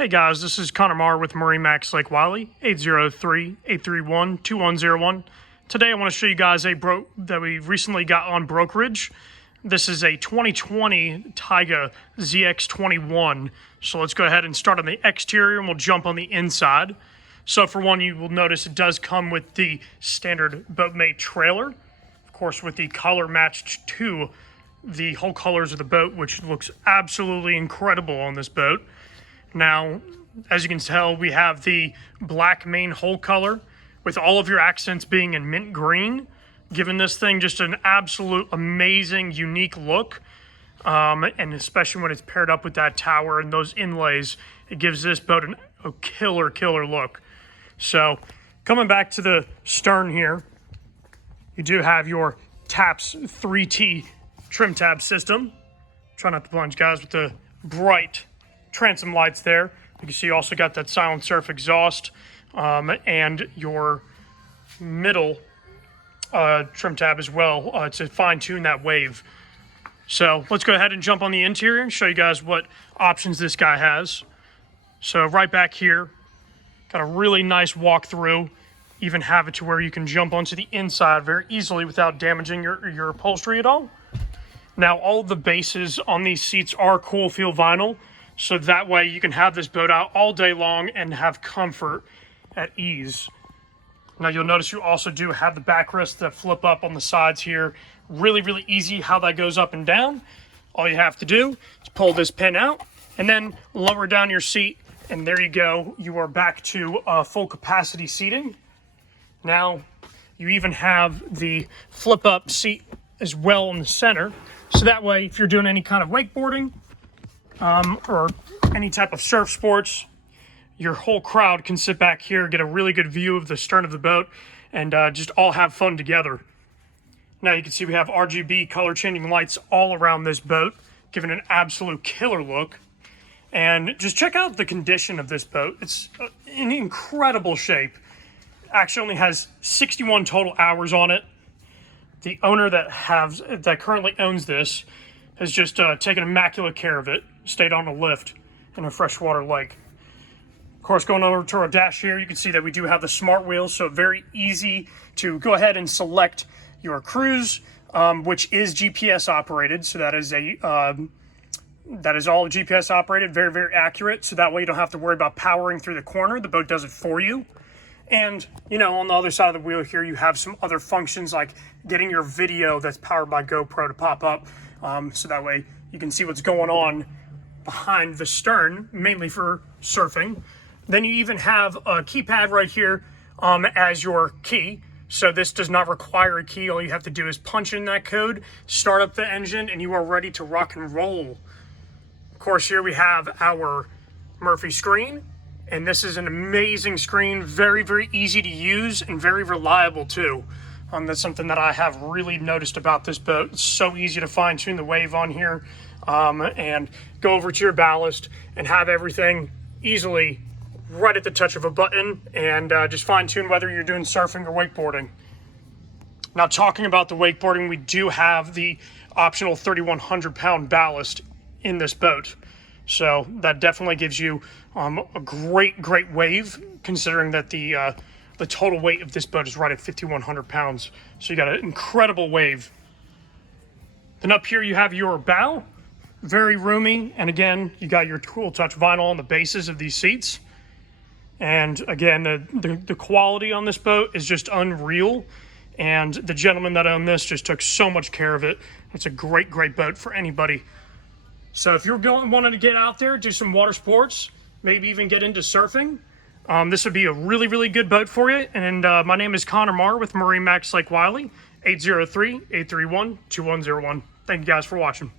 Hey guys, this is Connor Marr with MarineMax Lake Wylie, 803-831-2101. Today I want to show you guys a boat that we recently got on brokerage. This is a 2020 Tige ZX21. So let's go ahead and start on the exterior and we'll jump on the inside. So for one, you will notice it does come with the standard boatmate trailer. Of course, with the color matched to the whole colors of the boat, which looks absolutely incredible on this boat. Now, as you can tell, we have the black main hull color with all of your accents being in mint green, giving this thing just an absolute amazing, unique look. And especially when it's paired up with that tower and those inlays, it gives this boat a killer look. So, coming back to the stern here, you do have your TAPS 3T trim tab system. Try not to plunge, guys, with the bright transom lights there. You can see you also got that silent surf exhaust and your middle trim tab as well to fine-tune that wave. So let's go ahead and jump on the interior and show you guys what options this guy has. So right back here, got a really nice walkthrough. Even have it to where you can jump onto the inside very easily without damaging your upholstery at all. Now all of the bases on these seats are cool feel vinyl, so that way you can have this boat out all day long and have comfort at ease. Now you'll notice you also do have the backrests that flip up on the sides here. Really easy how that goes up and down. All you have to do is pull this pin out and then lower down your seat, and there you go. You are back to full capacity seating. Now you even have the flip up seat as well in the center. So that way, if you're doing any kind of wakeboarding, or any type of surf sports, your whole crowd can sit back here, get a really good view of the stern of the boat, and just all have fun together. Now you can see we have RGB color changing lights all around this boat, giving an absolute killer look. And just check out the condition of this boat. It's in incredible shape. Actually only has 61 total hours on it. The owner that currently owns this has just taken immaculate care of it. Stayed on a lift in a freshwater lake. Of course, going over to our dash here, you can see that we do have the smart wheels, so very easy to go ahead and select your cruise, which is GPS operated. So that is all GPS operated, very accurate. So that way you don't have to worry about powering through the corner. The boat does it for you. And, you know, on the other side of the wheel here, you have some other functions like getting your video that's powered by GoPro to pop up. So that way you can see what's going on behind the stern, mainly for surfing. Then you even have a keypad right here as your key. So this does not require a key. All you have to do is punch in that code, start up the engine, and you are ready to rock and roll. Of course, here we have our Murphy screen. And this is an amazing screen, very easy to use and very reliable too. That's something that I have really noticed about this boat. It's so easy to fine tune the wave on here and go over to your ballast and have everything easily right at the touch of a button and just fine tune whether you're doing surfing or wakeboarding. Now talking about the wakeboarding, we do have the optional 3,100 pound ballast in this boat. So that definitely gives you a great wave, considering that the total weight of this boat is right at 5,100 pounds. So you got an incredible wave. Then up here you have your bow, very roomy, and again you got your Cool Touch vinyl on the bases of these seats. And again, the quality on this boat is just unreal. And the gentleman that owned this just took so much care of it. It's a great boat for anybody. So if you're wanting to get out there, do some water sports, maybe even get into surfing, this would be a really good boat for you. And my name is Connor Marr with MarineMax Lake Wylie, 803-831-2101. Thank you guys for watching.